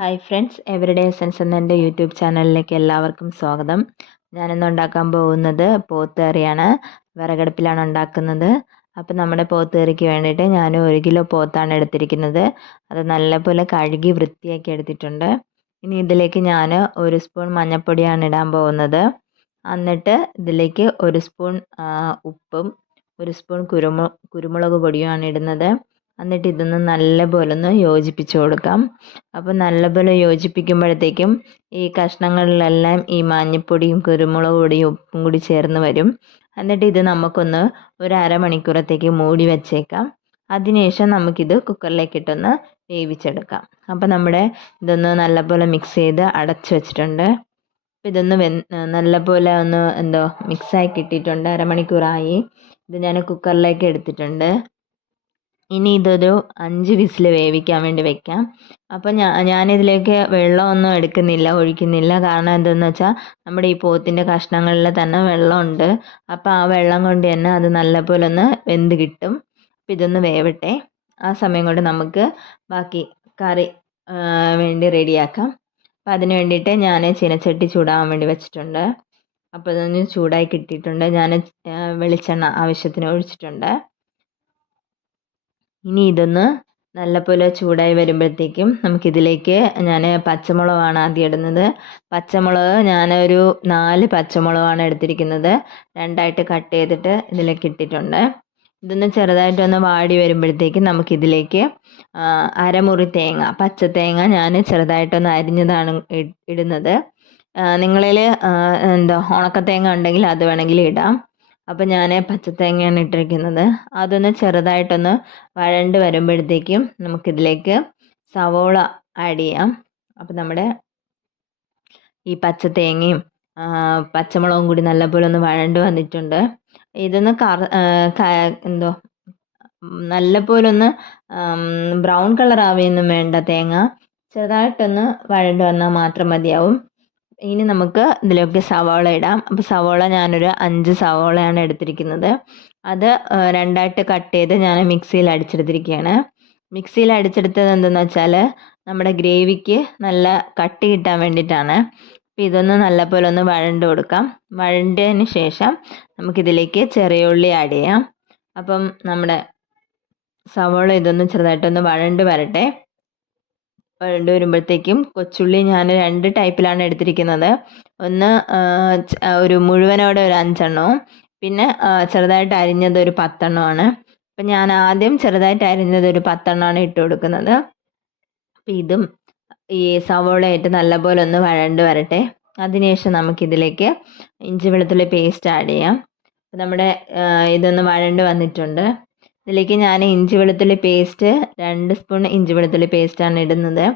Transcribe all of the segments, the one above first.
Hi friends, everyday essence എന്ന എൻ്റെ YouTube ചാനലിലേക്ക് എല്ലാവർക്കും സ്വാഗതം. ഞാനിന്ന് ഉണ്ടാക്കാൻ പോകുന്നത് പോത്തുകറിയാണ്. വിറകടുപ്പിലാണ് ഉണ്ടാക്കുന്നത്. അപ്പോൾ നമ്മുടെ പോത്തുകറിക്ക് വേണ്ടിയിട്ട് ഞാൻ 1 കിലോ പോത്താണ് എടുത്തിരിക്കുന്നത്. അത് നല്ലപോലെ കഴുകി വൃത്തിയാക്കി എടുത്തിട്ടുണ്ട്. ഇനി ഇതിലേക്ക് ഞാൻ 1 സ്പൂൺ മഞ്ഞൾപ്പൊടിയാണ് ഇടാൻ പോകുന്നത്. എന്നിട്ട് ഇതിലേക്ക് 1 സ്പൂൺ ഉപ്പും 1 സ്പൂൺ കുരുമുളക് പൊടിയുമാണ് ഇടുന്നത്. എന്നിട്ട് ഇതൊന്ന് നല്ലപോലെ ഒന്ന് യോജിപ്പിച്ച് കൊടുക്കാം. അപ്പോൾ നല്ലപോലെ യോജിപ്പിക്കുമ്പോഴത്തേക്കും ഈ കഷ്ണങ്ങളിലെല്ലാം ഈ മഞ്ഞൾപ്പൊടിയും കുരുമുളക് പൊടിയും ഉപ്പും കൂടി ചേർന്ന് വരും. എന്നിട്ട് ഇത് നമുക്കൊന്ന് ഒരു അരമണിക്കൂറത്തേക്ക് മൂടി വെച്ചേക്കാം. അതിനുശേഷം നമുക്കിത് കുക്കറിലേക്ക് ഇട്ടൊന്ന് വേവിച്ചെടുക്കാം. അപ്പോൾ നമ്മുടെ ഇതൊന്ന് നല്ലപോലെ മിക്സ് ചെയ്ത് അടച്ചു വെച്ചിട്ടുണ്ട്. അപ്പോൾ ഇതൊന്ന് നല്ലപോലെ ഒന്ന് മിക്സായി കിട്ടിയിട്ടുണ്ട്. അരമണിക്കൂറായി. ഇത് ഞാൻ കുക്കറിലേക്ക് എടുത്തിട്ടുണ്ട്. ഇനി ഇതൊരു 5 വിസിൽ വേവിക്കാൻ വേണ്ടി വെക്കാം. അപ്പോൾ ഞാനിതിലേക്ക് വെള്ളമൊന്നും ഒഴിക്കുന്നില്ല. കാരണം എന്തെന്ന് വെച്ചാൽ നമ്മുടെ ഈ പോത്തിൻ്റെ കഷ്ണങ്ങളിൽ തന്നെ വെള്ളമുണ്ട്. അപ്പോൾ ആ വെള്ളം കൊണ്ട് തന്നെ അത് നല്ലപോലെ ഒന്ന് വെന്ത് കിട്ടും. അപ്പോൾ ഇതൊന്ന് വേവട്ടെ. ആ സമയം കൊണ്ട് നമുക്ക് ബാക്കി കറി വേണ്ടി റെഡിയാക്കാം. അപ്പോൾ അതിന് വേണ്ടിയിട്ട് ഞാൻ ചീനച്ചട്ടി ചൂടാകാൻ വേണ്ടി വെച്ചിട്ടുണ്ട്. അപ്പോൾ ഇതൊന്ന് ചൂടായി കിട്ടിയിട്ടുണ്ട്. ഞാൻ വെളിച്ചെണ്ണ ആവശ്യത്തിന് ഒഴിച്ചിട്ടുണ്ട്. ഇനി ഇതൊന്ന് നല്ലപോലെ ചൂടായി വരുമ്പോഴത്തേക്കും നമുക്കിതിലേക്ക് ഞാൻ പച്ചമുളകാണ് ആദ്യം ഇടുന്നത്. പച്ചമുളക് ഞാനൊരു 4 പച്ചമുളകാണ് എടുത്തിരിക്കുന്നത്. 2ആയിട്ട് കട്ട് ചെയ്തിട്ട് ഇതിലേക്ക് ഇട്ടിട്ടുണ്ട്. ഇതൊന്ന് ചെറുതായിട്ടൊന്ന് വാടി വരുമ്പോഴത്തേക്കും നമുക്കിതിലേക്ക് അരമുറി തേങ്ങ, പച്ച തേങ്ങ ഞാൻ ചെറുതായിട്ടൊന്ന് അരിഞ്ഞതാണ് ഇടുന്നത്. നിങ്ങളിൽ ഉണക്കത്തേങ്ങ ഉണ്ടെങ്കിൽ അത് വേണമെങ്കിൽ ഇടാം. അപ്പോൾ ഞാൻ പച്ചത്തേങ്ങയാണ് ഇട്ടിരിക്കുന്നത്. അതൊന്ന് ചെറുതായിട്ടൊന്ന് വഴണ്ട് വരുമ്പോഴത്തേക്കും നമുക്കിതിലേക്ക് സവോള ആഡ് ചെയ്യാം. അപ്പോൾ നമ്മുടെ ഈ പച്ചത്തേങ്ങയും പച്ചമുളകും കൂടി നല്ലപോലെ ഒന്ന് വഴണ്ട് വന്നിട്ടുണ്ട്. ഇതൊന്ന് നല്ലപോലെ ഒന്ന് ബ്രൗൺ കളർ ആവുകയൊന്നും വേണ്ട. തേങ്ങ ചെറുതായിട്ടൊന്ന് വഴണ്ട് വന്നാൽ മാത്രം മതിയാവും. ഇനി നമുക്ക് ഇതിലേക്ക് സവാള ഇടാം. അപ്പോൾ സവാള ഞാനൊരു 5 സവാളയാണ് എടുത്തിരിക്കുന്നത്. അത് 2ആയിട്ട് കട്ട് ചെയ്ത് ഞാൻ മിക്സിയിൽ അടിച്ചെടുത്തിരിക്കുകയാണ്. മിക്സിയിൽ അടിച്ചെടുത്തത് എന്തെന്ന് വെച്ചാൽ നമ്മുടെ ഗ്രേവിക്ക് നല്ല കട്ടി കിട്ടാൻ വേണ്ടിയിട്ടാണ്. അപ്പോൾ ഇതൊന്ന് നല്ലപോലെ ഒന്ന് വഴണ്ട് കൊടുക്കാം. വഴണ്ടതിന് ശേഷം നമുക്കിതിലേക്ക് ചെറിയ ഉള്ളി ആഡ് ചെയ്യാം. അപ്പം നമ്മുടെ സവാള ഇതൊന്ന് ചെറുതായിട്ടൊന്ന് വഴണ്ട് വരട്ടെ. വഴണ്ട് വരുമ്പോഴത്തേക്കും കൊച്ചുള്ളി ഞാൻ 2 ടൈപ്പിലാണ് എടുത്തിരിക്കുന്നത്. ഒന്ന് ഒരു മുഴുവനോടെ ഒരു 5 എണ്ണവും, പിന്നെ ചെറുതായിട്ട് അരിഞ്ഞത് ഒരു 10 എണ്ണമാണ്. അപ്പം ഞാൻ ആദ്യം ചെറുതായിട്ട് അരിഞ്ഞത് ഒരു 10 എണ്ണമാണ് ഇട്ട് കൊടുക്കുന്നത്. അപ്പം ഇതും ഈ സവോളയായിട്ട് നല്ലപോലെ ഒന്ന് വഴണ്ട് വരട്ടെ. അതിനുശേഷം നമുക്കിതിലേക്ക് ഇഞ്ചി വെളുത്തുള്ളി പേസ്റ്റ് ആഡ് ചെയ്യാം. നമ്മുടെ ഇതൊന്ന് വഴണ്ട് വന്നിട്ടുണ്ട്. ഇതിലേക്ക് ഞാൻ ഇഞ്ചി വെളുത്തുള്ളി പേസ്റ്റ് 2 സ്പൂൺ ഇഞ്ചി വെളുത്തുള്ളി പേസ്റ്റാണ് ഇടുന്നത്.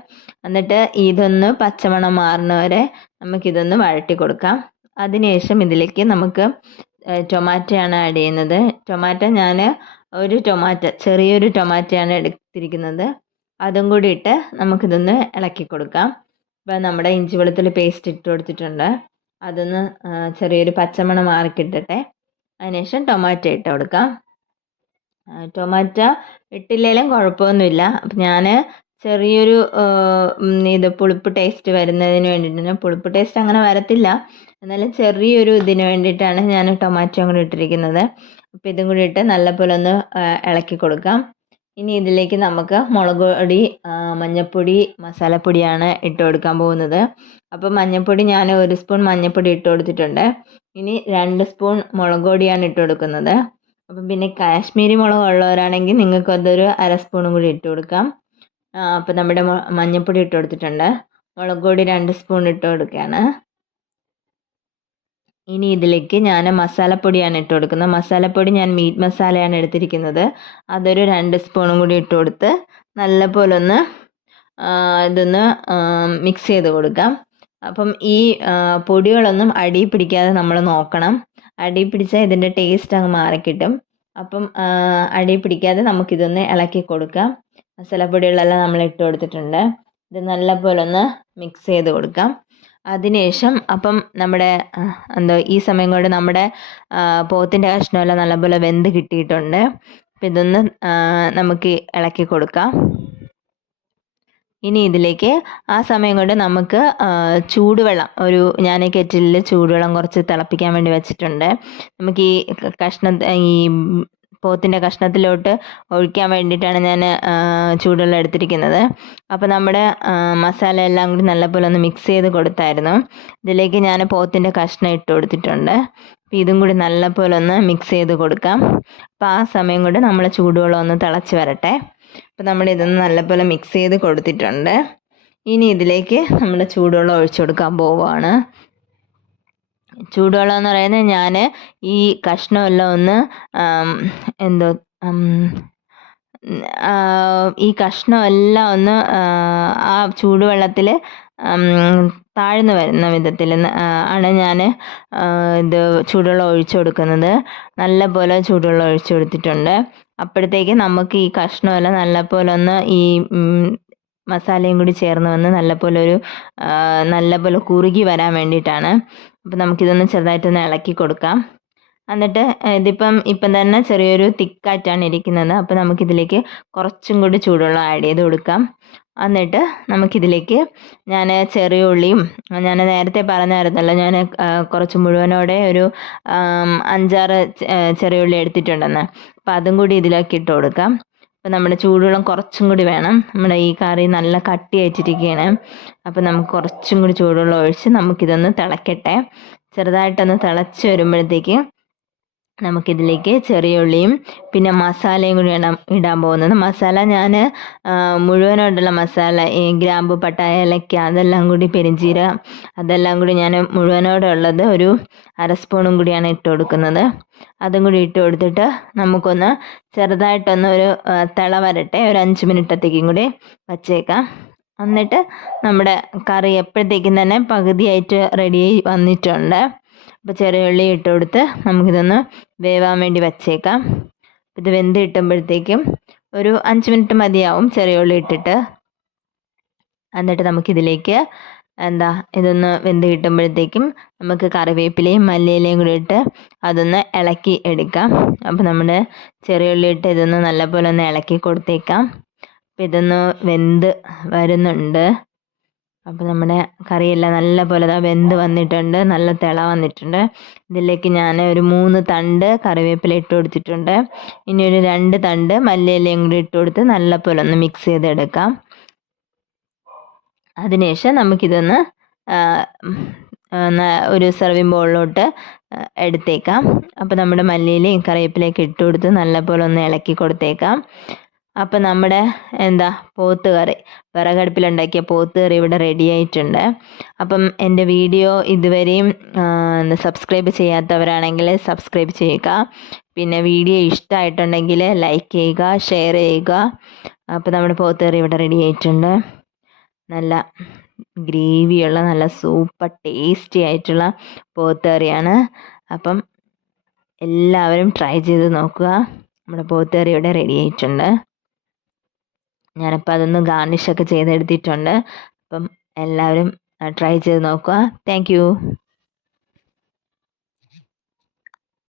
എന്നിട്ട് ഇതൊന്ന് പച്ചമണം മാറുന്ന വരെ നമുക്കിതൊന്ന് വഴറ്റി കൊടുക്കാം. അതിനുശേഷം ഇതിലേക്ക് നമുക്ക് ടൊമാറ്റോയാണ് ആഡ് ചെയ്യുന്നത്. ടൊമാറ്റോ ഞാൻ ഒരു ചെറിയൊരു ടൊമാറ്റോയാണ് എടുത്തിരിക്കുന്നത്. അതും കൂടി ഇട്ട് നമുക്കിതൊന്ന് ഇളക്കി കൊടുക്കാം. ഇപ്പോൾ നമ്മുടെ ഇഞ്ചി വെളുത്തുള്ളി പേസ്റ്റ് ഇട്ട് കൊടുത്തിട്ടുണ്ട്. അതൊന്ന് ചെറിയൊരു പച്ചമണം മാറിക്കിട്ടട്ടെ. അതിനുശേഷം ടൊമാറ്റോ ഇട്ട് കൊടുക്കാം. ടൊമാറ്റോ ഇട്ടില്ലെങ്കിലും കുഴപ്പമൊന്നുമില്ല. അപ്പം ഞാൻ ചെറിയൊരു ഇത് പുളിപ്പ് ടേസ്റ്റ് വരുന്നതിന് വേണ്ടിയിട്ടാണ്. പുളിപ്പ് ടേസ്റ്റ് അങ്ങനെ വരത്തില്ല, എന്നാലും ചെറിയൊരു ഇതിന് വേണ്ടിയിട്ടാണ് ഞാൻ ടൊമാറ്റോ കൂടി ഇട്ടിരിക്കുന്നത്. അപ്പോൾ ഇതും കൂടി ഇട്ട് നല്ലപോലെ ഒന്ന് ഇളക്കി കൊടുക്കാം. ഇനി ഇതിലേക്ക് നമുക്ക് മുളക് പൊടി, മഞ്ഞൾപ്പൊടി, മസാലപ്പൊടിയാണ് ഇട്ട് കൊടുക്കാൻ പോകുന്നത്. അപ്പോൾ മഞ്ഞൾപ്പൊടി ഞാൻ 1 സ്പൂൺ മഞ്ഞൾപ്പൊടി ഇട്ട് കൊടുത്തിട്ടുണ്ട്. ഇനി 2 സ്പൂൺ മുളക് പൊടിയാണ് ഇട്ട് കൊടുക്കുന്നത്. അപ്പം പിന്നെ കാശ്മീരി മുളക് ഉള്ളവരാണെങ്കിൽ നിങ്ങൾക്ക് അതൊരു 1/2 സ്പൂണും കൂടി ഇട്ട് കൊടുക്കാം. അപ്പോൾ നമ്മുടെ മഞ്ഞൾപ്പൊടി ഇട്ട് കൊടുത്തിട്ടുണ്ട്. മുളക് പൊടി 2 സ്പൂൺ ഇട്ട് കൊടുക്കുകയാണ്. ഇനി ഇതിലേക്ക് ഞാൻ മസാലപ്പൊടിയാണ് ഇട്ട് കൊടുക്കുന്നത്. മസാലപ്പൊടി ഞാൻ മീറ്റ് മസാലയാണ് എടുത്തിരിക്കുന്നത്. അതൊരു 2 സ്പൂണും കൂടി ഇട്ട് കൊടുത്ത് നല്ലപോലെ ഒന്ന് ഇതൊന്ന് മിക്സ് ചെയ്ത് കൊടുക്കാം. അപ്പം ഈ പൊടികളൊന്നും അടി പിടിക്കാതെ നമ്മൾ നോക്കണം. അടി പിടിച്ചാൽ ഇതിൻ്റെ ടേസ്റ്റ് അങ്ങ് മാറിക്കിട്ടും. അപ്പം അടി പിടിക്കാതെ നമുക്കിതൊന്ന് ഇളക്കി കൊടുക്കാം. മസാലപ്പൊടികളെല്ലാം നമ്മൾ ഇട്ട് കൊടുത്തിട്ടുണ്ട്. ഇത് നല്ലപോലെ ഒന്ന് മിക്സ് ചെയ്ത് കൊടുക്കാം. അതിനുശേഷം അപ്പം നമ്മുടെ ഈ സമയം കൊണ്ട് നമ്മുടെ പോത്തിൻ്റെ കഷ്ണമെല്ലാം നല്ലപോലെ വെന്ത് കിട്ടിയിട്ടുണ്ട്. അപ്പം ഇതൊന്ന് നമുക്ക് ഇളക്കി കൊടുക്കാം. ഇനി ഇതിലേക്ക് ആ സമയം കൊണ്ട് നമുക്ക് ചൂടുവെള്ളം ഞാൻ കെറ്റിലിൽ ചൂടുവെള്ളം കുറച്ച് തിളപ്പിക്കാൻ വേണ്ടി വെച്ചിട്ടുണ്ട്. നമുക്ക് ഈ ഈ പോത്തിൻ്റെ കഷ്ണത്തിലോട്ട് ഒഴിക്കാൻ വേണ്ടിയിട്ടാണ് ഞാൻ ചൂടുവെള്ളം എടുത്തിരിക്കുന്നത്. അപ്പോൾ നമ്മുടെ മസാല എല്ലാം കൂടി നല്ലപോലെ ഒന്ന് മിക്സ് ചെയ്ത് കൊടുത്തായിരുന്നു. ഇതിലേക്ക് ഞാൻ പോത്തിൻ്റെ കഷ്ണം ഇട്ട് കൊടുത്തിട്ടുണ്ട്. അപ്പോൾ ഇതും കൂടി നല്ലപോലെ ഒന്ന് മിക്സ് ചെയ്ത് കൊടുക്കാം. അപ്പോൾ ആ സമയം കൊണ്ട് നമ്മൾ ചൂടുവെള്ളം ഒന്ന് തിളച്ച് വരട്ടെ. അപ്പോൾ നമ്മൾ ഇതൊന്ന് നല്ലപോലെ മിക്സ് ചെയ്ത് കൊടുത്തിട്ടുണ്ട്. ഇനി ഇതിലേക്ക് നമ്മൾ ചൂടുവെള്ളം ഒഴിച്ചു കൊടുക്കാൻ പോവുകയാണ്. ചൂടുവെള്ളം എന്ന് പറയുന്നത് ഞാൻ ഈ കഷ്ണമെല്ലാം ഒന്ന് ഈ കഷ്ണമെല്ലാം ഒന്ന് ആ ചൂടുവെള്ളത്തിൽ താഴ്ന്നു വരുന്ന വിധത്തിൽ ആണ് ഞാൻ ഇത് ചൂടുവെള്ളം ഒഴിച്ചു കൊടുക്കുന്നത്. നല്ലപോലെ ചൂടുവെള്ളം ഒഴിച്ചു കൊടുത്തിട്ടുണ്ട്. അപ്പോഴത്തേക്ക് നമുക്ക് ഈ കഷ്ണമെല്ലാം നല്ലപോലെ ഒന്ന് ഈ മസാലയും കൂടി ചേർന്ന് വന്ന് നല്ലപോലെ കുറുകി വരാൻ വേണ്ടിയിട്ടാണ്. അപ്പോൾ നമുക്കിതൊന്ന് ചെറുതായിട്ടൊന്ന് ഇളക്കി കൊടുക്കാം. എന്നിട്ട് ഇപ്പം തന്നെ ചെറിയൊരു തിക്കായിട്ടാണ് ഇരിക്കുന്നത്. അപ്പോൾ നമുക്കിതിലേക്ക് കുറച്ചും കൂടി ചൂടുവെള്ളം ആഡ് ചെയ്ത് കൊടുക്കാം. എന്നിട്ട് നമുക്കിതിലേക്ക് ഞാൻ ചെറിയ ഉള്ളിയും ഞാൻ നേരത്തെ പറഞ്ഞായിരുന്നല്ലോ, ഞാൻ കുറച്ച് മുഴുവനോടെ ഒരു 5-6 ചെറിയ ഉള്ളി എടുത്തിട്ടുണ്ടെന്ന്. അപ്പോൾ അതും കൂടി ഇതിലേക്ക് ഇട്ട് കൊടുക്കാം. അപ്പോൾ നമ്മുടെ ചൂടുവെള്ളം കുറച്ചും കൂടി വേണം. നമ്മുടെ ഈ കറി നല്ല കട്ടിയായിട്ടിരിക്കുകയാണ്. അപ്പോൾ നമുക്ക് കുറച്ചും കൂടി ചൂടുവെള്ളം ഒഴിച്ച് നമുക്കിതൊന്ന് തിളക്കട്ടെ. ചെറുതായിട്ടൊന്ന് തിളച്ച് വരുമ്പോഴത്തേക്ക് നമുക്കിതിലേക്ക് ചെറിയ ഉള്ളിയും പിന്നെ മസാലയും കൂടി ഇടാൻ പോകുന്നത്. മസാല ഞാൻ മുഴുവനായിട്ടുള്ള മസാല, ഈ ഗ്രാമ്പു, പട്ട, ഏലക്ക അതെല്ലാം കൂടി, പെരിഞ്ചീരകം അതെല്ലാം കൂടി ഞാൻ മുഴുവനോടെ ഉള്ളത് ഒരു 1/2 സ്പൂണും കൂടിയാണ് ഇട്ട് കൊടുക്കുന്നത്. അതും കൂടി ഇട്ട് കൊടുത്തിട്ട് നമുക്കൊന്ന് ചെറുതായിട്ടൊന്ന് ഒരു തിള വരട്ടെ. ഒരു 5 മിനിറ്റത്തേക്കും കൂടി വച്ചേക്കാം. എന്നിട്ട് നമ്മുടെ കറി എപ്പോഴത്തേക്കും തന്നെ പകുതിയായിട്ട് റെഡിയായി വന്നിട്ടുണ്ട്. അപ്പോൾ ചെറിയ ഉള്ളി ഇട്ട് കൊടുത്ത് നമുക്കിതൊന്ന് വേവാൻ വേണ്ടി വച്ചേക്കാം. ഇത് വെന്ത് കിട്ടുമ്പോഴത്തേക്കും ഒരു 5 മിനിറ്റ് മതിയാവും ചെറിയ ഉള്ളി ഇട്ടിട്ട്. എന്നിട്ട് നമുക്കിതിലേക്ക് ഇതൊന്ന് വെന്ത് കിട്ടുമ്പോഴത്തേക്കും നമുക്ക് കറിവേപ്പിലയും മല്ലിയിലയും കൂടി ഇട്ട് അതൊന്ന് ഇളക്കി എടുക്കാം. അപ്പോൾ നമ്മുടെ ചെറിയ ഉള്ളി ഇട്ട് ഇതൊന്ന് നല്ലപോലെ ഒന്ന് ഇളക്കി കൊടുത്തേക്കാം. അപ്പോൾ ഇതൊന്ന് വെന്ത് വരുന്നുണ്ട്. അപ്പോൾ നമ്മുടെ കറിയെല്ലാം നല്ലപോലെ വെന്ത് വന്നിട്ടുണ്ട്, നല്ല തിള വന്നിട്ടുണ്ട്. ഇതിലേക്ക് ഞാൻ ഒരു 3 തണ്ട് കറിവേപ്പില ഇട്ട് കൊടുത്തിട്ടുണ്ട്. ഇനി ഒരു 2 തണ്ട് മല്ലിയിലയും കൂടി ഇട്ട് കൊടുത്ത് നല്ലപോലെ ഒന്ന് മിക്സ് ചെയ്തെടുക്കാം. അതിനുശേഷം നമുക്കിതൊന്ന് ഒരു സെർവിങ് ബൗളിലോട്ട് എടുത്തേക്കാം. അപ്പോൾ നമ്മുടെ മല്ലിയിലയും കറിവേപ്പിലയൊക്കെ ഇട്ട് കൊടുത്ത് നല്ലപോലെ ഒന്ന് ഇളക്കി കൊടുത്തേക്കാം. അപ്പം നമ്മുടെ പോത്ത് കറി, വിറകടുപ്പിലുണ്ടാക്കിയ പോത്ത് കറി ഇവിടെ റെഡി ആയിട്ടുണ്ട്. അപ്പം എൻ്റെ വീഡിയോ ഇതുവരെയും സബ്സ്ക്രൈബ് ചെയ്യാത്തവരാണെങ്കിൽ സബ്സ്ക്രൈബ് ചെയ്യുക. പിന്നെ വീഡിയോ ഇഷ്ടമായിട്ടുണ്ടെങ്കിൽ ലൈക്ക് ചെയ്യുക, ഷെയർ ചെയ്യുക. അപ്പോൾ നമ്മുടെ പോത്ത് കറി ഇവിടെ റെഡി ആയിട്ടുണ്ട്. നല്ല ഗ്രേവിയുള്ള നല്ല സൂപ്പർ ടേസ്റ്റി ആയിട്ടുള്ള പോത്ത് കറിയാണ്. അപ്പം എല്ലാവരും ട്രൈ ചെയ്ത് നോക്കുക. നമ്മുടെ പോത്ത് കറി ഇവിടെ റെഡി ആയിട്ടുണ്ട്. ഞാനിപ്പോൾ അതൊന്ന് ഗാർണിഷൊക്കെ ചെയ്തെടുത്തിട്ടുണ്ട്. അപ്പം എല്ലാവരും ട്രൈ ചെയ്ത് നോക്കുക. Thank you.